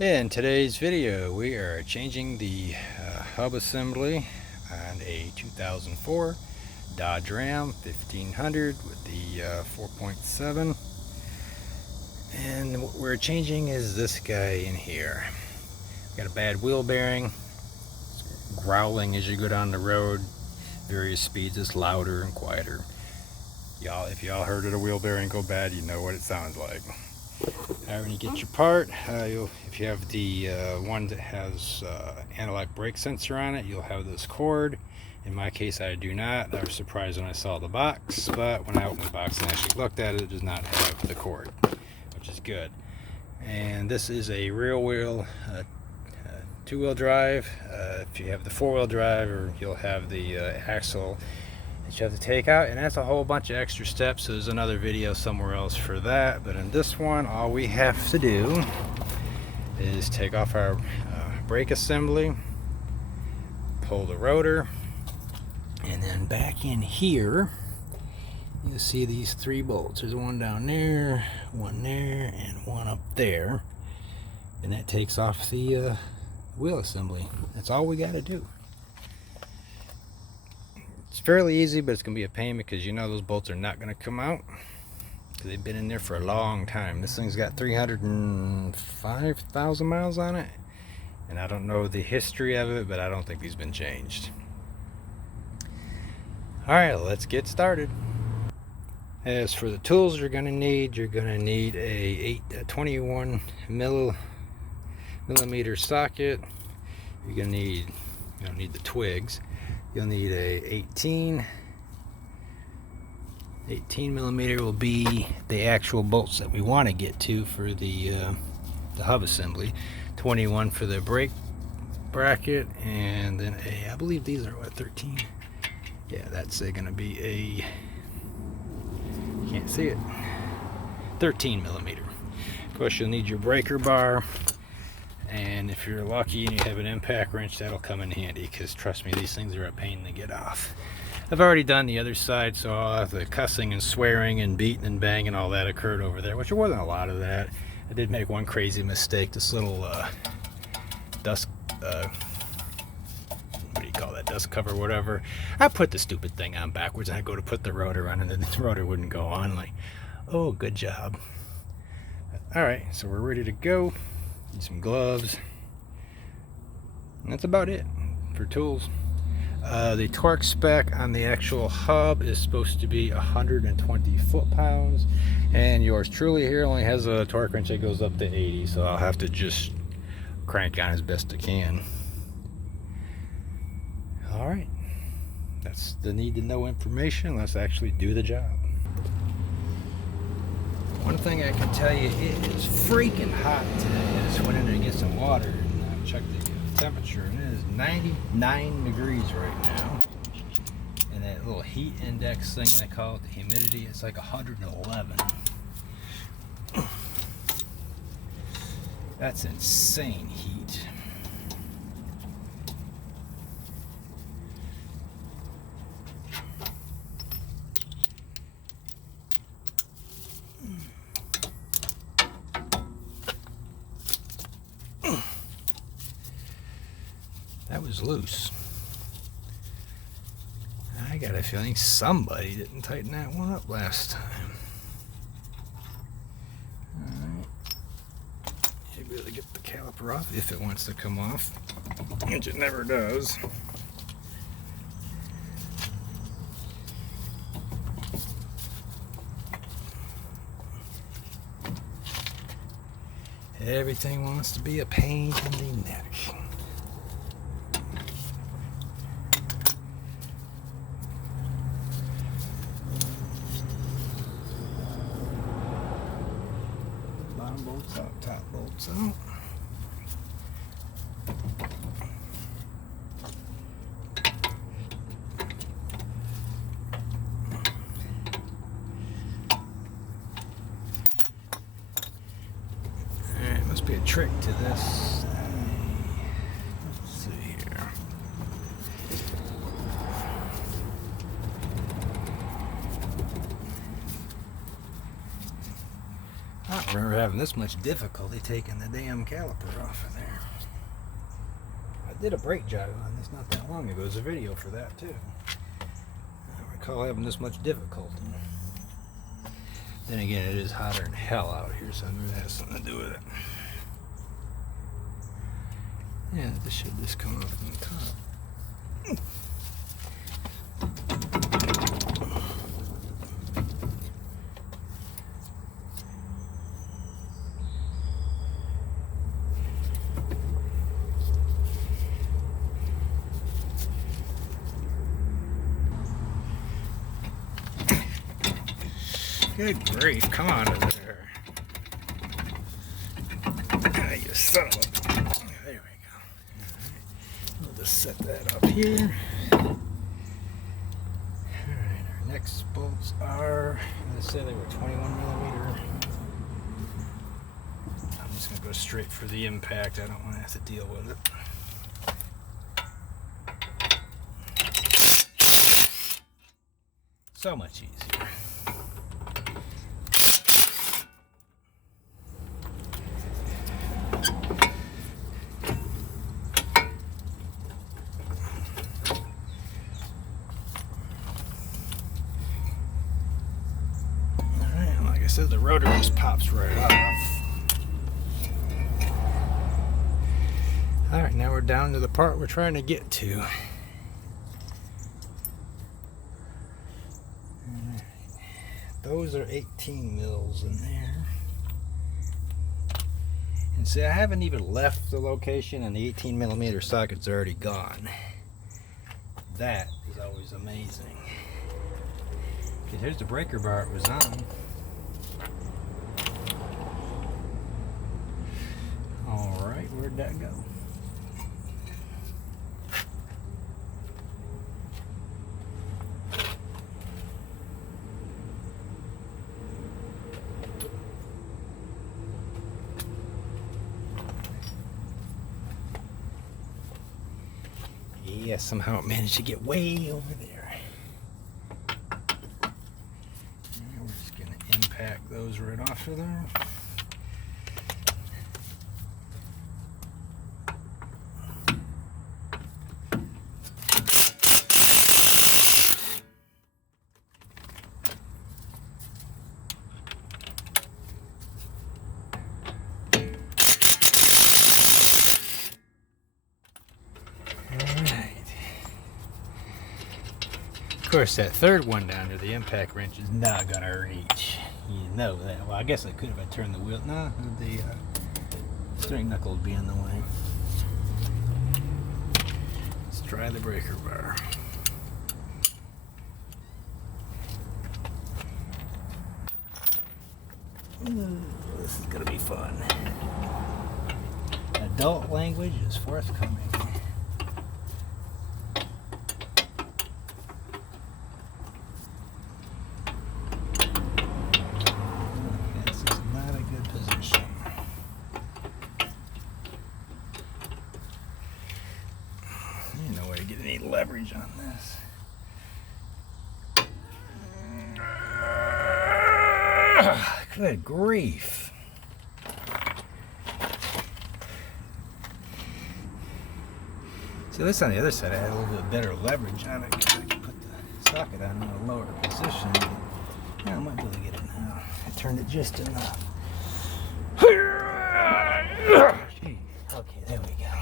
In today's video, we are changing the hub assembly on a 2004 Dodge Ram 1500 with the 4.7. And what we're changing is this guy in here. Got a bad wheel bearing. It's growling as you go down the road. Various speeds, it's louder and quieter. If y'all heard of a wheel bearing go bad, you know what it sounds like. When you get your part, if you have the one that has analog brake sensor on it, you'll have this cord. In my case, I do not. I was surprised when I saw the box, but when I opened the box and actually looked at it, it does not have the cord, which is good. And this is a rear wheel, two-wheel drive. If you have the four-wheel drive, or you'll have the axle that you have to take out, and that's a whole bunch of extra steps, so there's another video somewhere else for that. But in this one, all we have to do is take off our brake assembly, pull the rotor, and then back in here you'll see these three bolts. There's one down there, one there, and one up there, and that takes off the wheel assembly. That's all we got to do. It's fairly easy, but it's going to be a pain because you know those bolts are not going to come out because they've been in there for a long time. This thing's got 305,000 miles on it, and I don't know the history of it, but I don't think these been changed. Alright, let's get started. As for the tools you're going to need a 21 millimeter socket. You don't need the twigs. You'll need a 18 millimeter will be the actual bolts that we want to get to for the hub assembly. 21 for the brake bracket, and then I believe these are what, 13. Yeah, that's going to be a, can't see it, 13 millimeter. Of course, you'll need your breaker bar. And if you're lucky and you have an impact wrench, that'll come in handy, because trust me, these things are a pain to get off. I've already done the other side, so all the cussing and swearing and beating and banging, all that occurred over there, which there wasn't a lot of that. I did make one crazy mistake. This little dust, what do you call that, dust cover, whatever. I put the stupid thing on backwards, and I go to put the rotor on, and then the rotor wouldn't go on. Like, oh, good job. Alright, so we're ready to go. Need some gloves, and that's about it for tools. The torque spec on the actual hub is supposed to be 120 foot-pounds, and yours truly here only has a torque wrench that goes up to 80, so I'll have to just crank on as best I can. Alright, that's the need to know information. Let's actually do the job. One thing I can tell you, it is freaking hot today. I just went in there to get some water and I checked the temperature, and it is 99 degrees right now. And that little heat index thing they call it, the humidity, it's like 111. That's insane heat. That was loose. I got a feeling somebody didn't tighten that one up last time. Alright. Maybe to get the caliper off if it wants to come off, which it never does. Everything wants to be a pain in the neck. Bottom bolts out, top bolts out. Alright, must be a trick to this. Let's see here. I don't remember having this much difficulty taking the damn caliper off of there. I did a brake job on this not that long ago. There's a video for that too. I recall having this much difficulty. Then again, it is hotter than hell out here, so maybe that has something to do with it. Yeah, this should just come off from the top. Good grief, come on over there. You son of a... There we go. Alright, we'll just set that up here. Alright, our next bolts are, let's say they were 21 millimeter. I'm just going to go straight for the impact. I don't want to have to deal with it. So much easier. So the rotor just pops right off. Alright, now we're down to the part we're trying to get to. Those are 18 mils in there. And see, I haven't even left the location and the 18 millimeter socket's already gone. That is always amazing. Okay, here's the breaker bar it was on. Alright, where'd that go? Yeah, somehow it managed to get way over there. And we're just going to impact those right off of there. Of course, that third one down there, the impact wrench, is not going to reach. You know that. Well, I guess I could if I turned the wheel. No, the steering knuckle would be in the way. Let's try the breaker bar. Ooh, this is going to be fun. Adult language is forthcoming. Leverage on this. Good grief. So this on the other side, I had a little bit better leverage on it because I could put the socket on in a lower position. Now I might be able to get it now. I turned it just enough. Okay, there we go.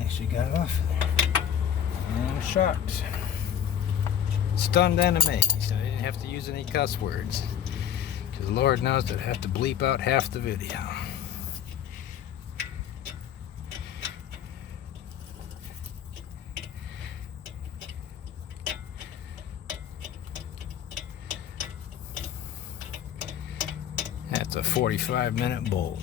Actually got it off of there. I'm shocked. Stunned and amazed. I didn't have to use any cuss words. Because Lord knows that I have to bleep out half the video. That's a 45-minute bolt.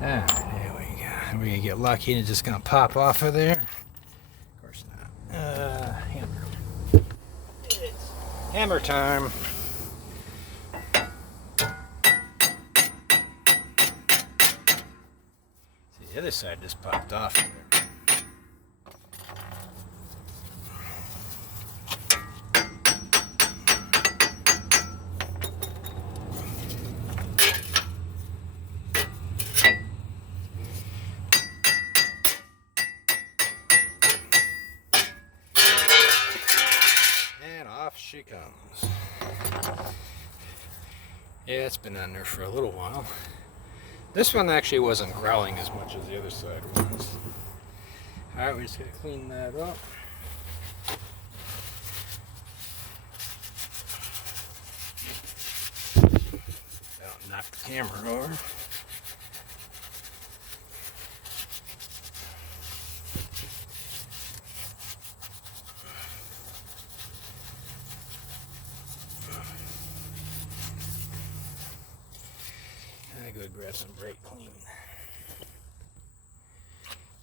There we go. We're going to get lucky and it's just going to pop off of there. Of course not. Hammer. It's hammer time. The other side just popped off. And off she comes. Yeah, it's been on there for a little while. This one actually wasn't growling as much as the other side was. Alright, we just gotta clean that up. Don't knock the camera over. I go grab some brake clean.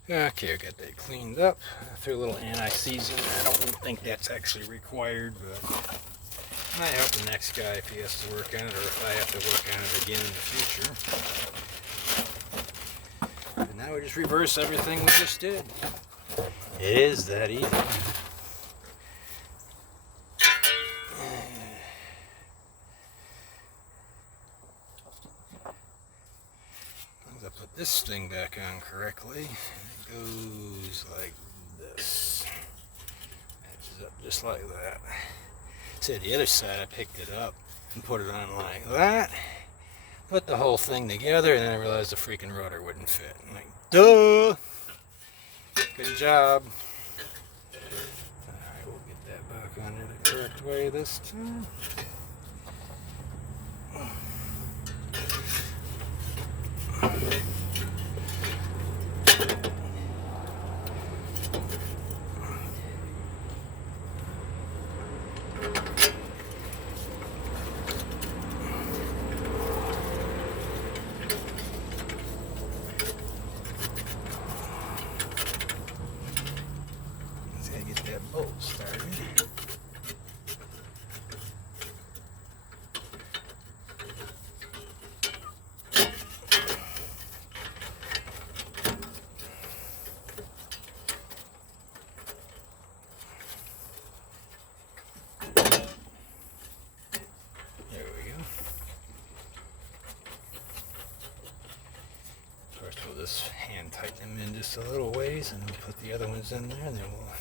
Okay, I got that cleaned up. I threw a little anti-seize in there. I don't think that's actually required, but it might help the next guy if he has to work on it, or if I have to work on it again in the future. But now we just reverse everything we just did. It is that easy. I put this thing back on correctly, it goes like this. Matches up just like that. See, the other side I picked it up and put it on like that. Put the whole thing together, and then I realized the freaking rotor wouldn't fit. I'm like, duh! Good job. Alright, we'll get that back on there the correct way this time. Let's get that bolt started. We'll just hand tighten them in just a little ways, and we'll put the other ones in there, and then we'll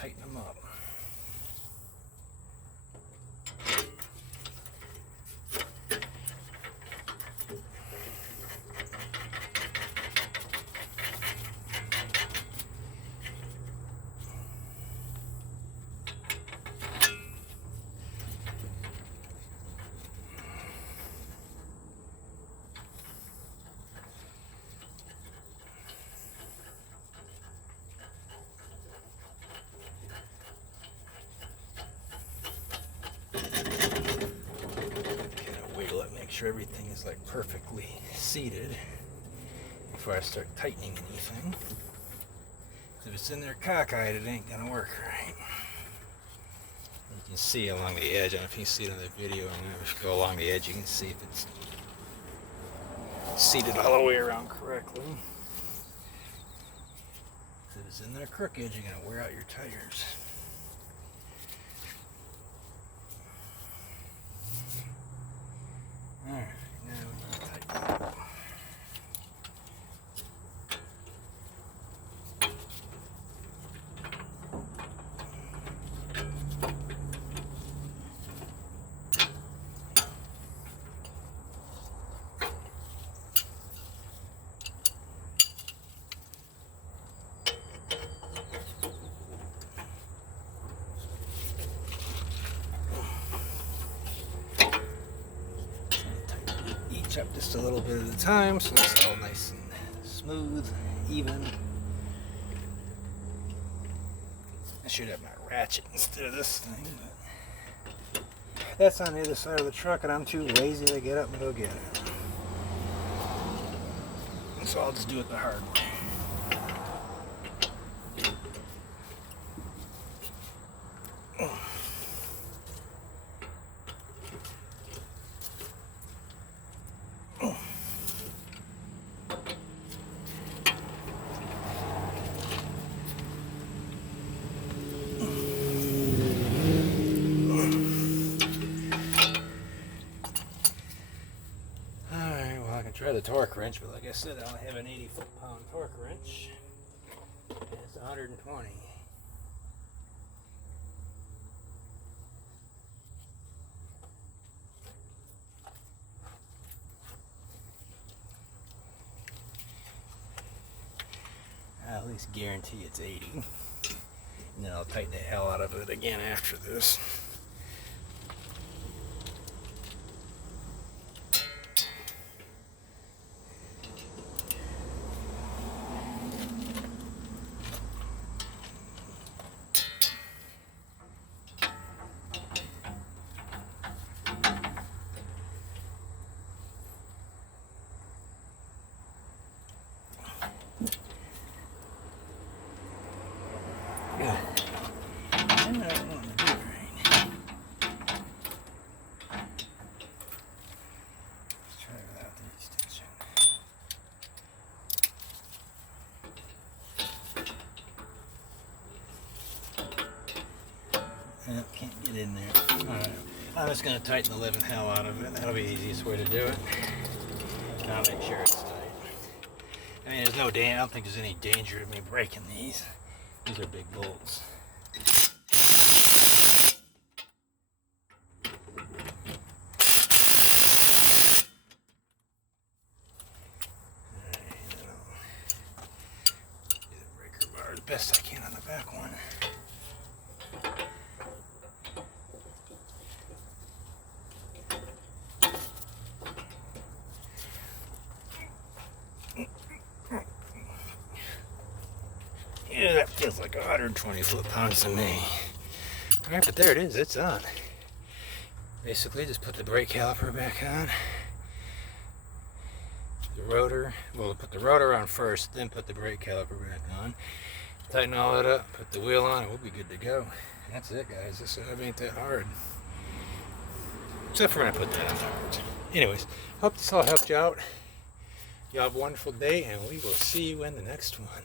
tighten them up. Make sure everything is like perfectly seated before I start tightening anything. If it's in there cockeyed, it ain't gonna work right. You can see along the edge. I don't know if you can see it on the video, and if you go along the edge, you can see if it's seated all the way around correctly. If it's in there crooked, you're gonna wear out your tires. Alright, now we can tighten it up. Up just a little bit at a time, so it's all nice and smooth, even. I should have my ratchet instead of this thing, but that's on the other side of the truck, and I'm too lazy to get up and go get it. So I'll just do it the hard way. try the torque wrench, but like I said, I only have an 80 foot-pound torque wrench, and it's 120. I'll at least guarantee it's 80, and then I'll tighten the hell out of it again after this. Can't get in there. Alright, I'm just going to tighten the living hell out of it. That'll be the easiest way to do it. And I'll make sure it's tight. I mean, I don't think there's any danger of me breaking these. These are big bolts. Do the breaker bar the best I can on the back one. Yeah, that feels like 120 foot-pounds to me. Alright, but there it is, it's on. Basically, just put the brake caliper back on. The rotor, well, put the rotor on first, then put the brake caliper back on. Tighten all that up, put the wheel on, and we'll be good to go. That's it, guys. This ain't that hard. Except for when I put that afterwards. Anyways, hope this all helped you out. You have a wonderful day, and we will see you in the next one.